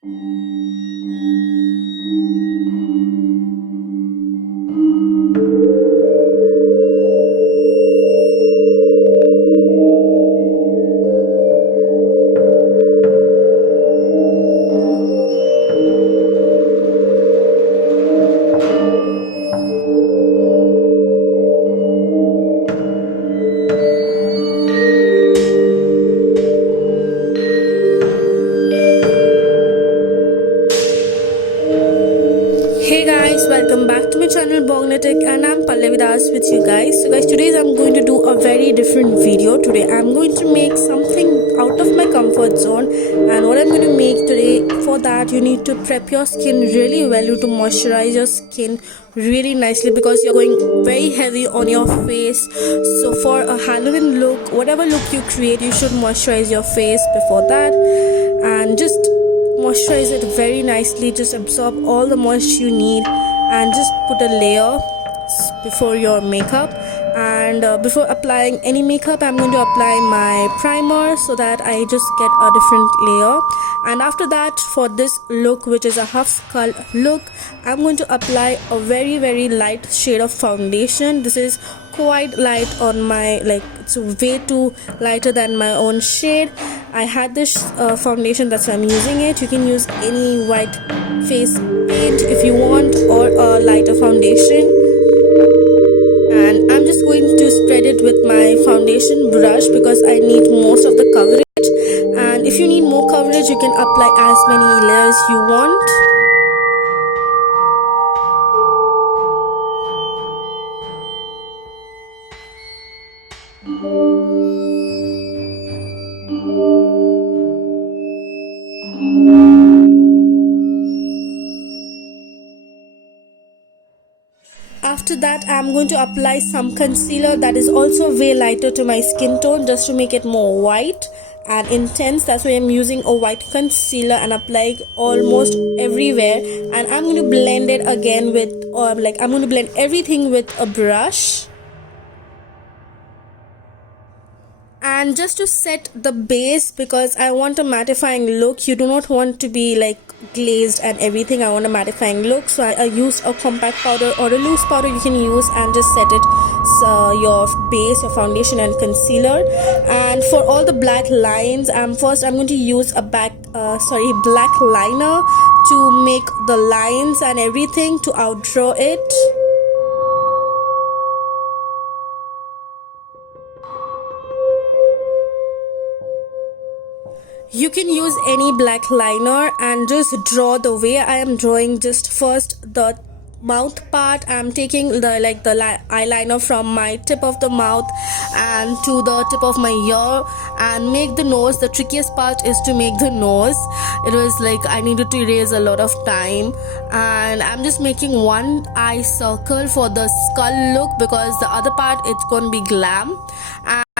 Hey guys, welcome back to my channel Bongnetic, and I'm Pallavi with you guys. So guys, today I'm going to do a very different video. Today I'm going to make something out of my comfort zone, and what I'm going to make today, for that you need to prep your skin really well. You need to moisturize your skin really nicely because you're going very heavy on your face. So for a Halloween look, whatever look you create, you should moisturize your face before that, and just moisturize it very nicely. Just absorb all the moisture you need and just put a layer before your makeup. And before applying any makeup, I'm going to apply my primer so that I just get a different layer. And after that, for this look, which is a half skull look, I'm going to apply a very light shade of foundation. This is quite light on my, like, it's way too lighter than my own shade. I had this foundation, that's why I'm using it. You can use any white face paint if you want, or a lighter foundation. And I'm just going to spread it with my foundation brush because I need most of the coverage. And if you need more coverage, you can apply as many layers you want. After that, I'm going to apply some concealer that is also way lighter to my skin tone, just to make it more white and intense. That's why I'm using a white concealer and applying almost everywhere. And I'm going to blend it again with, I'm going to blend everything with a brush. And just to set the base, because I want a mattifying look, you do not want to be like glazed and everything. I want a mattifying look, so I use a compact powder or a loose powder you can use, and just set it, your base, your foundation and concealer. And for all the black lines, I'm going to use a black liner to make the lines and everything, to outdraw it. You can use any black liner and just draw the way I am drawing. Just first the mouth part, I'm taking the eyeliner from my tip of the mouth and to the tip of my ear, and make the nose. The trickiest part is to make the nose. It was like I needed to erase a lot of time, and I'm just making one eye circle for the skull look because the other part, it's gonna be glam.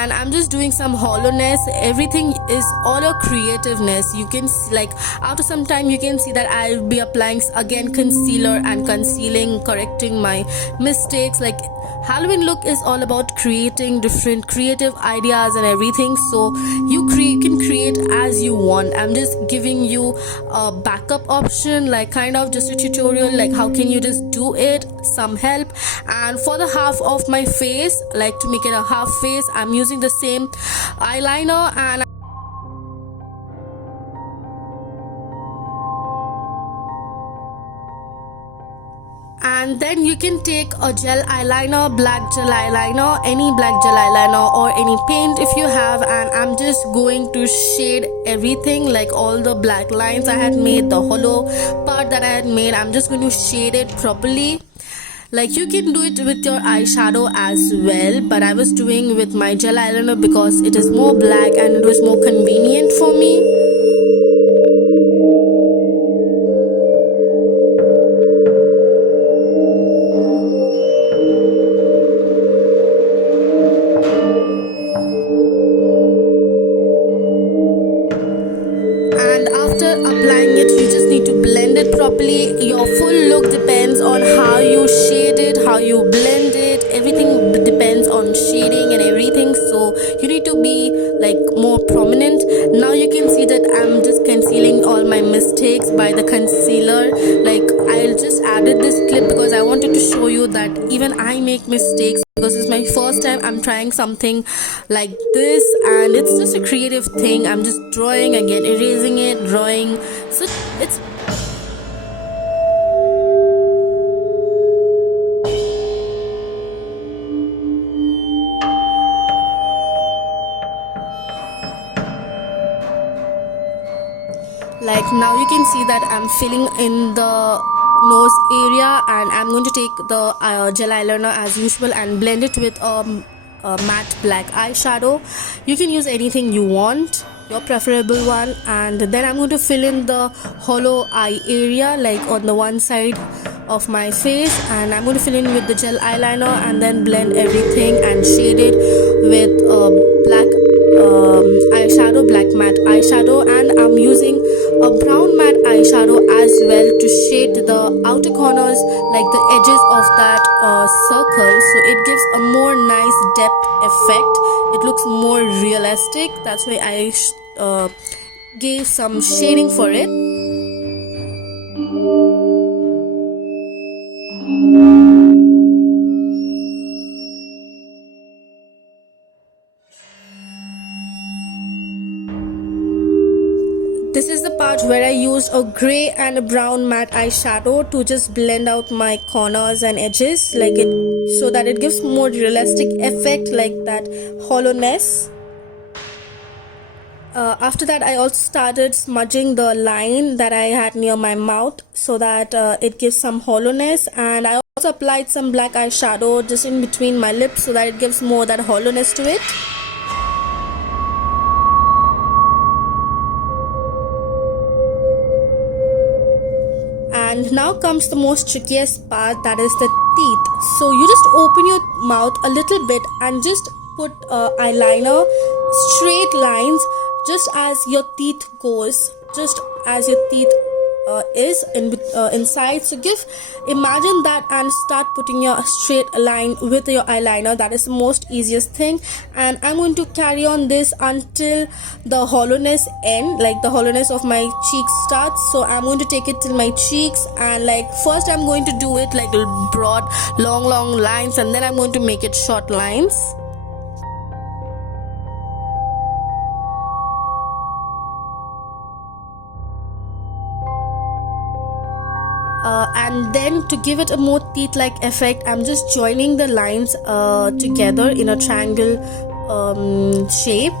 And I'm just doing some hollowness. Everything is all your creativeness. You can see, like, after some time you can see that I'll be applying again concealer and concealing, correcting my mistakes. Like, Halloween look is all about creating different creative ideas and everything, so you can create as you want. I'm just giving you a backup option, like kind of just a tutorial, like how can you just do it, some help. And for the half of my face, like to make it a half face, I'm using the same eyeliner, and then you can take a gel eyeliner, black gel eyeliner, any black gel eyeliner or any paint if you have, and I'm just going to shade everything, like all the black lines I had made, the hollow part that I had made. I'm just going to shade it properly. Like, you can do it with your eyeshadow as well, but I was doing with my gel eyeliner because it is more black and it was more convenient for me. And after applying it, you just need to blend it properly. Your full look depends on how you shade it, how you blend it. Everything depends on shading and everything, so you need to be like more prominent. Now you can see that I'm just concealing all my my mistakes by the concealer. Like, I just added this clip because I wanted to show you that even I make mistakes, because it's my first time I'm trying something like this, and it's just a creative thing. I'm just drawing, again erasing it, drawing. So it's like, now you can see that I'm filling in the nose area, and I'm going to take the gel eyeliner as usual and blend it with a matte black eyeshadow. You can use anything you want, your preferable one. And then I'm going to fill in the hollow eye area, like on the one side of my face, and I'm going to fill in with the gel eyeliner and then blend everything and shade it with black eyeshadow, black matte eyeshadow. And I'm using a brown matte eyeshadow as well to shade the outer corners, like the edges of that circle, so it gives a more nice depth effect. It looks more realistic. That's why I gave some shading for it. This is the part where I used a grey and a brown matte eyeshadow to just blend out my corners and edges, like it, so that it gives more realistic effect, like that hollowness. After that, I also started smudging the line that I had near my mouth, so that it gives some hollowness. And I also applied some black eyeshadow just in between my lips, so that it gives more that hollowness to it. And now comes the most trickiest part, that is the teeth. So you just open your mouth a little bit and just put eyeliner, straight lines, just as your teeth goes, just as your teeth is inside. So imagine that and start putting your straight line with your eyeliner. That is the most easiest thing. And I'm going to carry on this until the hollowness end, like the hollowness of my cheeks starts. So I'm going to take it till my cheeks, and like first I'm going to do it like broad long lines, and then I'm going to make it short lines. And then to give it a more teeth-like effect, I'm just joining the lines together in a triangle shape.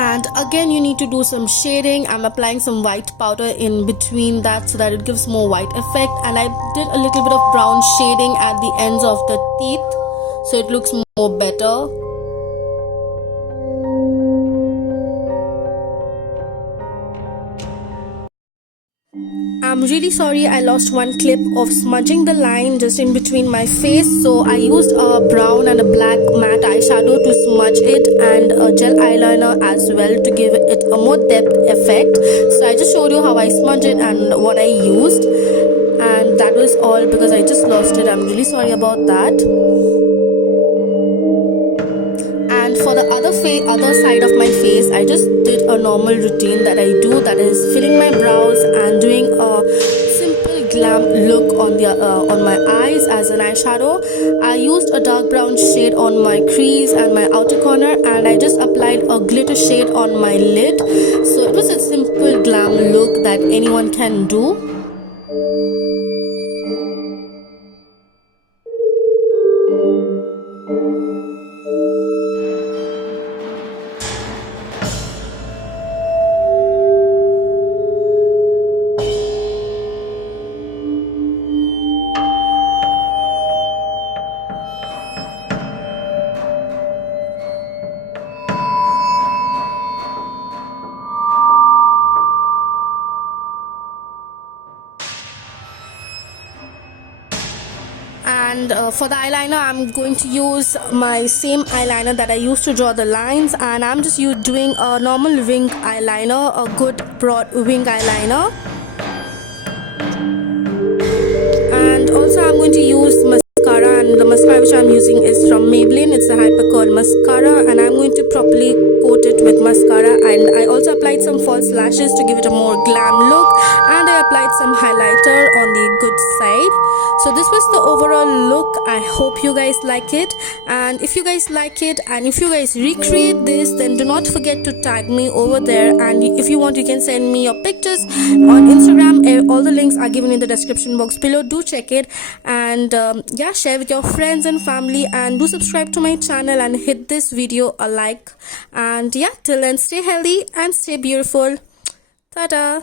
And again, you need to do some shading. I'm applying some white powder in between that, so that it gives more white effect. And I did a little bit of brown shading at the ends of the teeth, so it looks more better. I'm really sorry, I lost one clip of smudging the line just in between my face. So I used a brown and a black matte eyeshadow to smudge it, and a gel eyeliner as well to give it a more depth effect. So I just showed you how I smudged it and what I used, and that was all because I just lost it. I'm really sorry about that. And for the other side of my face, I just did a normal routine that I do, that is filling my brows and doing a simple glam look on my eyes as an eyeshadow. I used a dark brown shade on my crease and my outer corner, and I just applied a glitter shade on my lid. So it was a simple glam look that anyone can do. And for the eyeliner, I'm going to use my same eyeliner that I used to draw the lines, and I'm just doing a normal wing eyeliner, a good broad wing eyeliner. And also I'm going to use mascara, and the mascara which I'm using is from Maybelline. It's a hyper curl mascara, and I'm going to properly coat it with mascara. And I also applied some false lashes to give it a more glam look, and I applied some highlighter on the good side. So this was the overall look. I hope you guys like it, and if you guys like it and if you guys recreate this, then do not forget to tag me over there. And if you want, you can send me your pictures on Instagram. All the links are given in the description box below. Do check it, and yeah, share with your friends and family, and do subscribe to my channel and hit this video a like. And yeah, till then, stay healthy and stay beautiful. Ta-da.